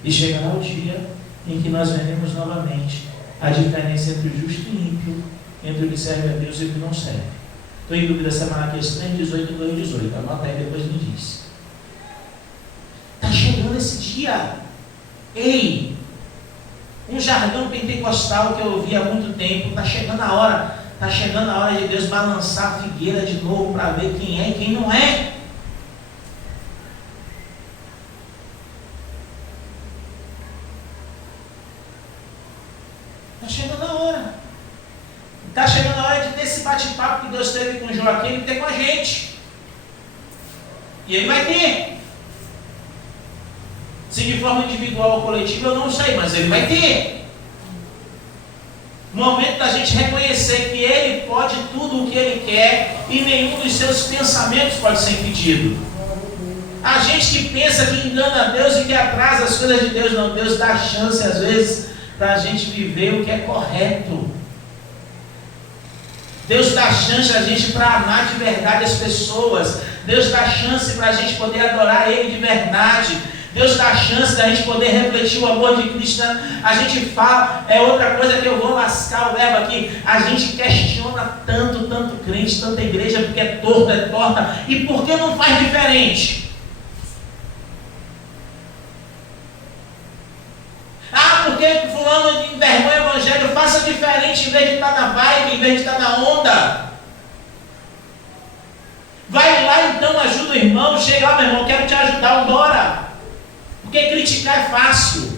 E chegará o dia em que nós veremos novamente a diferença entre o justo e o ímpio, entre o que serve a Deus e o que não serve. Estou em dúvida se é Malaquias 3, 18 e 2, 18. Anota aí, depois me diz. Está chegando esse dia. Ei, um jargão pentecostal que eu ouvi há muito tempo, está chegando a hora. Está chegando a hora de Deus balançar a figueira de novo para ver quem é e quem não é. Está chegando a hora. Está chegando a hora de ter esse bate-papo que Deus teve com Joaquim e ter com a gente. E ele vai ter. Se de forma individual ou coletiva, eu não sei, mas ele vai ter. No momento da gente reconhecer que Ele pode tudo o que Ele quer e nenhum dos seus pensamentos pode ser impedido. A gente que pensa que engana a Deus e que atrasa as coisas de Deus, não. Deus dá chance às vezes para a gente viver o que é correto. Deus dá chance a gente para amar de verdade as pessoas. Deus dá chance para a gente poder adorar Ele de verdade. Deus dá a chance da gente poder refletir o amor de Cristo. A gente fala, é outra coisa que eu vou lascar o verbo aqui. A gente questiona tanto crente, tanta igreja, porque é torta. E por que não faz diferente? Ah, porque fulano envergonha o evangelho, faça diferente em vez de estar na vibe, em vez de estar na onda. Vai lá então, ajuda o irmão, chega lá, meu irmão, quero te ajudar, bora. Porque criticar é fácil.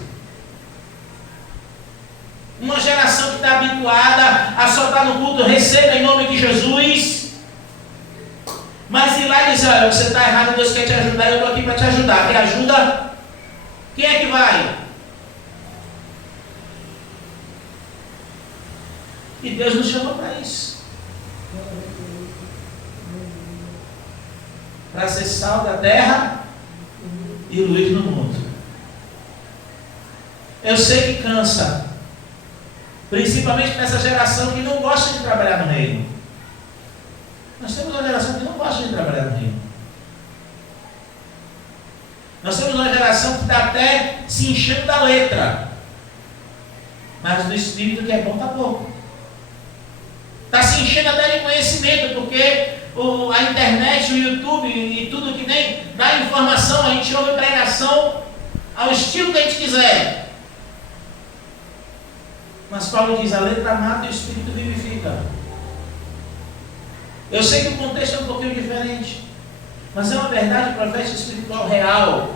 Uma geração que está habituada a só estar no culto, receba em nome de Jesus. Mas ir lá e dizer, olha, você está errado, Deus quer te ajudar, eu estou aqui para te ajudar. Quer ajuda? Quem é que vai? E Deus nos chamou para isso. Para ser sal da terra e luz no mundo. Eu sei que cansa, principalmente para essa geração que não gosta de trabalhar no reino. Nós temos uma geração que não gosta de trabalhar no reino. Nós temos uma geração que está até se enchendo da letra, mas do espírito que é bom está pouco. Está se enchendo até de conhecimento, porque a internet, o YouTube e tudo que nem dá informação, a gente ouve pregação ao estilo que a gente quiser. Mas Paulo diz, a letra mata e o espírito vivifica. Eu sei que o contexto é um pouquinho diferente, mas é uma verdade profética espiritual real.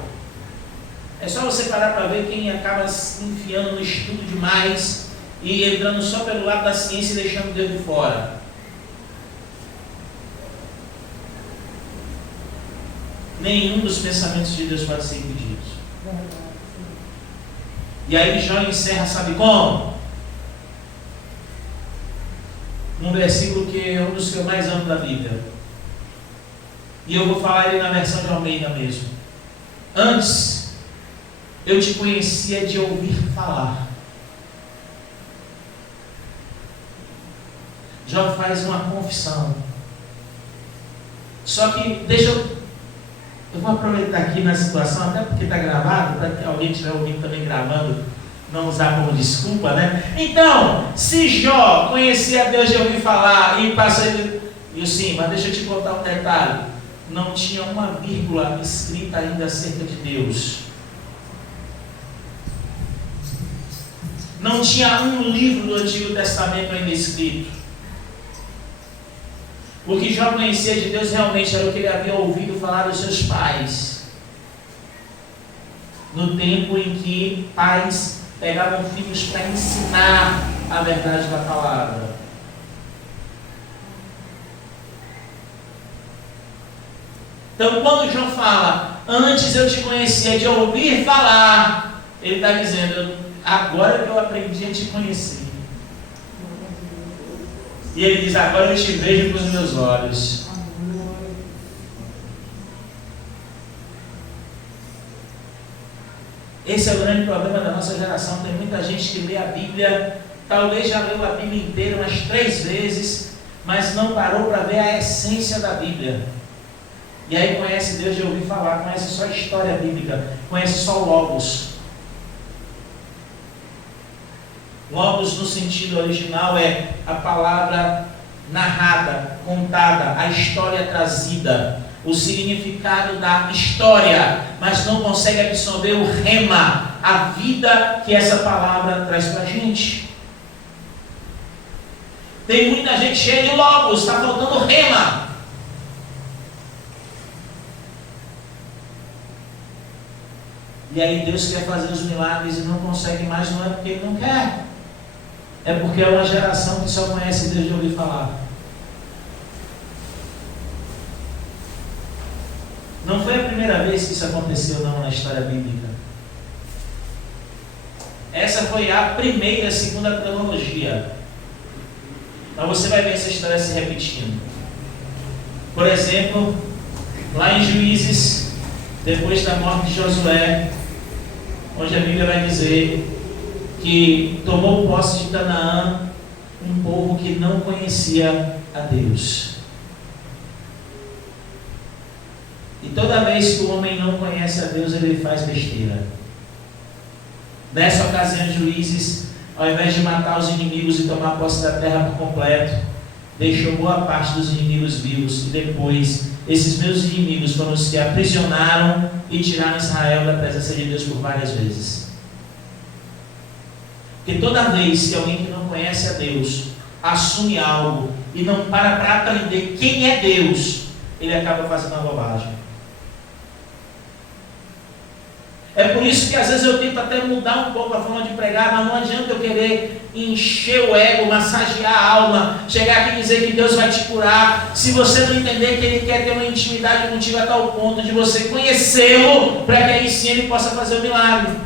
É só você parar para ver quem acaba se enfiando no estudo demais e entrando só pelo lado da ciência e deixando Deus de fora. Nenhum dos pensamentos de Deus pode ser impedido. E aí Jó encerra, sabe como? Num versículo que é um dos que eu mais amo da Bíblia. E eu vou falar ele na versão de Almeida mesmo. Antes, eu te conhecia de ouvir falar. Jó faz uma confissão. Só que, eu vou aproveitar aqui na situação, até porque está gravado, para que alguém estiver ouvindo também gravando, não usar como desculpa, né? Então, se Jó conhecia Deus de ouvir falar e passa e sim, mas deixa eu te contar um detalhe: não tinha uma vírgula escrita ainda acerca de Deus. Não tinha um livro do Antigo Testamento ainda escrito. O que Jó conhecia de Deus realmente era o que ele havia ouvido falar dos seus pais. No tempo em que pais pegavam filhos para ensinar a verdade da palavra. Então, quando Jó fala, antes eu te conhecia de ouvir falar, ele está dizendo, agora que eu aprendi a te conhecer. E ele diz, agora eu te vejo com os meus olhos. Esse é o grande problema da nossa geração. Tem muita gente que lê a Bíblia, talvez já leu a Bíblia inteira umas 3 vezes, mas não parou para ver a essência da Bíblia. E aí conhece Deus de ouvir falar, conhece só a história bíblica, conhece só o Logos. Logos no sentido original é a palavra narrada, contada, a história trazida, o significado da história, mas não consegue absorver o rema, a vida que essa palavra traz para a gente. Tem muita gente cheia de Logos, está faltando rema. E aí Deus quer fazer os milagres e não consegue mais, não é porque Ele não quer. É porque é uma geração que só conhece Deus de ouvir falar. Não foi a primeira vez que isso aconteceu não na história bíblica. Essa foi a primeira, segunda cronologia. Mas você vai ver essa história se repetindo. Por exemplo, lá em Juízes, depois da morte de Josué, onde a Bíblia vai dizer que tomou posse de Canaã um povo que não conhecia a Deus. E toda vez que o homem não conhece a Deus, ele faz besteira. Nessa ocasião, Juízes, ao invés de matar os inimigos e tomar posse da terra por completo, deixou boa parte dos inimigos vivos. E depois, esses meus inimigos foram os que aprisionaram e tiraram Israel da presença de Deus por várias vezes. Porque toda vez que alguém que não conhece a Deus assume algo e não para aprender quem é Deus, ele acaba fazendo uma bobagem. É por isso que às vezes eu tento até mudar um pouco a forma de pregar, mas não adianta eu querer encher o ego, massagear a alma, chegar aqui e dizer que Deus vai te curar, se você não entender que Ele quer ter uma intimidade contigo a tal ponto de você conhecê-lo, para que aí sim Ele possa fazer o milagre.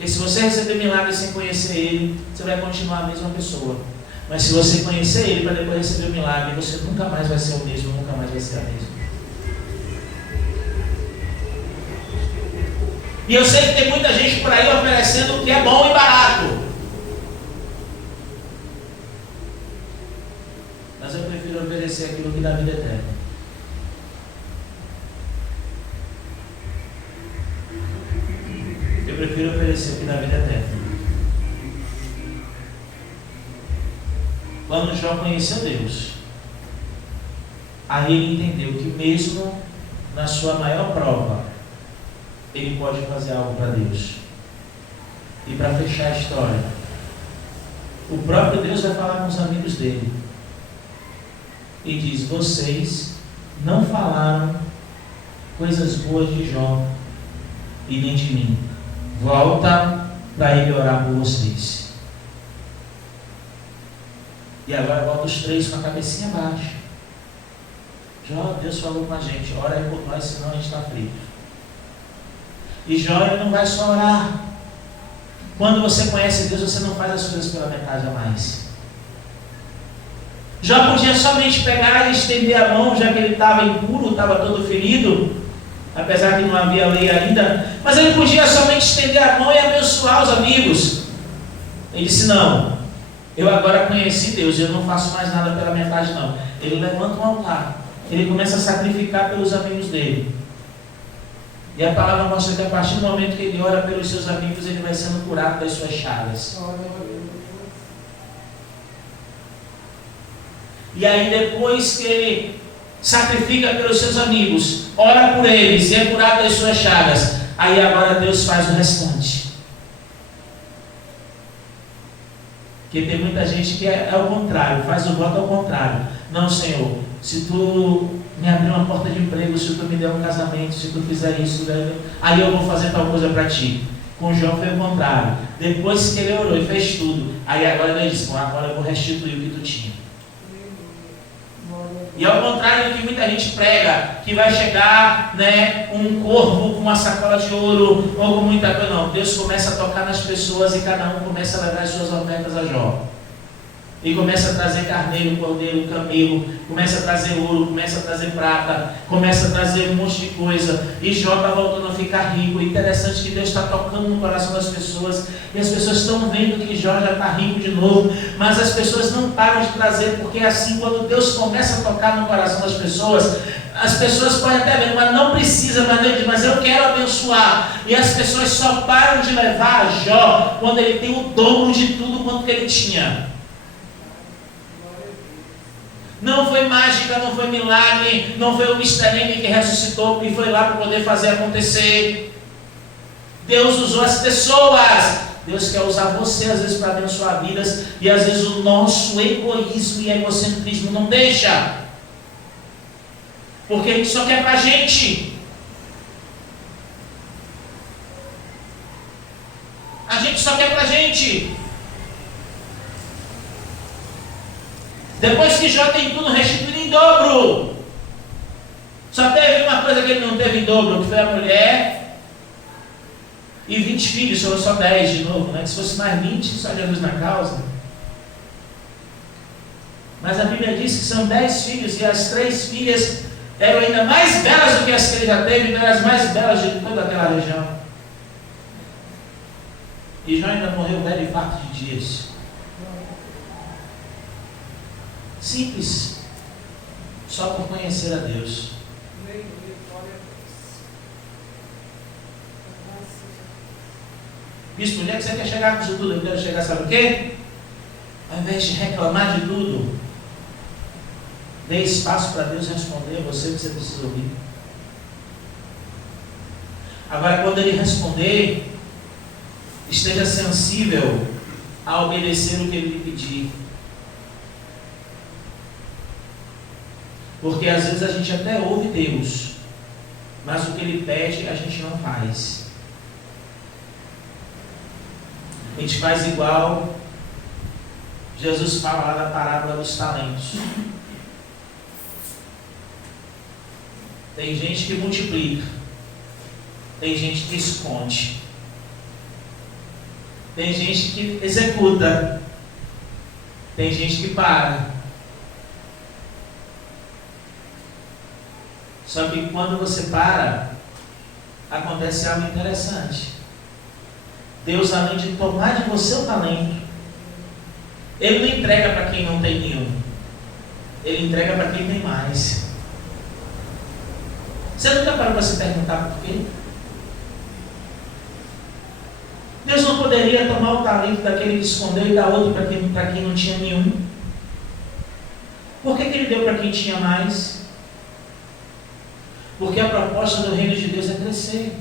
E se você receber milagre sem conhecer Ele, você vai continuar a mesma pessoa. Mas se você conhecer Ele para depois receber o milagre, você nunca mais vai ser o mesmo, nunca mais vai ser a mesma. E eu sei que tem muita gente por aí oferecendo o que é bom e barato. Mas eu prefiro oferecer aquilo que dá vida eterna. Eu prefiro oferecer o que dá vida eterna. Quando Jó conheceu Deus, aí ele entendeu que mesmo na sua maior prova, ele pode fazer algo para Deus. E para fechar a história, o próprio Deus vai falar com os amigos dele e diz: vocês não falaram coisas boas de Jó e nem de mim. Volta para ele orar por vocês. E agora volta os 3 com a cabecinha baixa. Jó, Deus falou com a gente: ora aí por nós, senão a gente está frito. E Jó, ele não vai só orar. Quando você conhece Deus, você não faz as coisas pela metade a mais. Jó podia somente pegar e estender a mão, já que ele estava impuro, estava todo ferido. apesar que não havia lei ainda, mas ele podia somente estender a mão e abençoar os amigos. Ele disse: não, eu agora conheci Deus, eu não faço mais nada pela metade não. Ele levanta um altar, ele começa a sacrificar pelos amigos dele. E a palavra mostra que a partir do momento que ele ora pelos seus amigos, ele vai sendo curado das suas chagas. E aí depois que ele sacrifica pelos seus amigos, ora por eles e é curado das suas chagas, aí agora Deus faz o restante. Porque tem muita gente que é ao contrário, faz o voto ao contrário. Não, Senhor, se tu me abrir uma porta de emprego, se tu me der um casamento, se tu fizer isso, aí eu vou fazer tal coisa para ti. Com João foi o contrário. Depois que ele orou e fez tudo, aí agora ele disse: agora eu vou restituir o que tu tinha. E ao contrário do que muita gente prega, que vai chegar, né, um corvo com uma sacola de ouro ou com muita coisa. Não, Deus começa a tocar nas pessoas e cada um começa a levar as suas ofertas a Jó. E começa a trazer carneiro, cordeiro, camelo, começa a trazer ouro, começa a trazer prata, começa a trazer um monte de coisa. E Jó está voltando a ficar rico. Interessante que Deus está tocando no coração das pessoas. E as pessoas estão vendo que Jó já está rico de novo. Mas as pessoas não param de trazer, porque assim, quando Deus começa a tocar no coração das pessoas, as pessoas podem até ver, mas não precisa, mas eu quero abençoar. E as pessoas só param de levar a Jó quando ele tem o dobro de tudo quanto que ele tinha. Não foi mágica, não foi milagre, não foi o Mr. M que ressuscitou e foi lá para poder fazer acontecer. Deus usou as pessoas. Deus quer usar você às vezes para abençoar vidas, e às vezes o nosso egoísmo e egocentrismo não deixa. Porque a gente só quer para a gente. A gente só quer para a gente. Depois que Jó tem tudo restituído em dobro, só teve uma coisa que ele não teve em dobro, que foi a mulher e 20 filhos, foram só 10 de novo, né? Se fosse mais 20, só Jesus na causa. Mas a Bíblia diz que são 10 filhos, e as 3 filhas eram ainda mais belas do que as que ele já teve, eram as mais belas de toda aquela região. E Jó ainda morreu velho e farto de dias. Simples, só por conhecer a Deus. Bispo, onde é que você quer chegar com isso tudo? Eu quero chegar, sabe o quê? Ao invés de reclamar de tudo, dê espaço para Deus responder a você o que você precisa ouvir. Agora, quando Ele responder, esteja sensível a obedecer o que Ele lhe pedir. Porque às vezes a gente até ouve Deus, mas o que Ele pede a gente não faz. A gente faz igual Jesus fala lá na parábola dos talentos. Tem gente que multiplica, tem gente que esconde, tem gente que executa, tem gente que para. Só que quando você para, acontece algo interessante. Deus, além de tomar de você o talento, Ele não entrega para quem não tem nenhum. Ele entrega para quem tem mais. Você nunca parou para se perguntar por quê? Deus não poderia tomar o talento daquele que escondeu e dar outro para quem não tinha nenhum? Por que Ele deu para quem tinha mais? Porque a proposta do reino de Deus é crescer.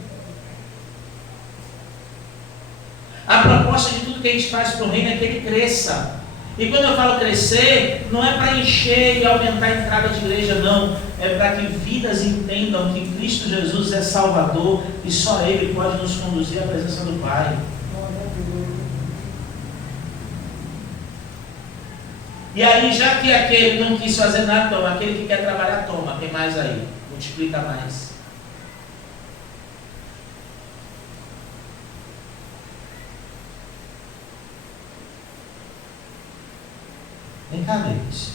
A proposta de tudo que a gente faz para o reino é que ele cresça. E quando eu falo crescer, não é para encher e aumentar a entrada de igreja, não. É para que vidas entendam que Cristo Jesus é Salvador e só Ele pode nos conduzir à presença do Pai. E aí, já que aquele não quis fazer nada, toma. Aquele que quer trabalhar, toma. Tem mais aí. Multiplica mais. Vem cá, Deus.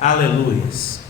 Aleluias.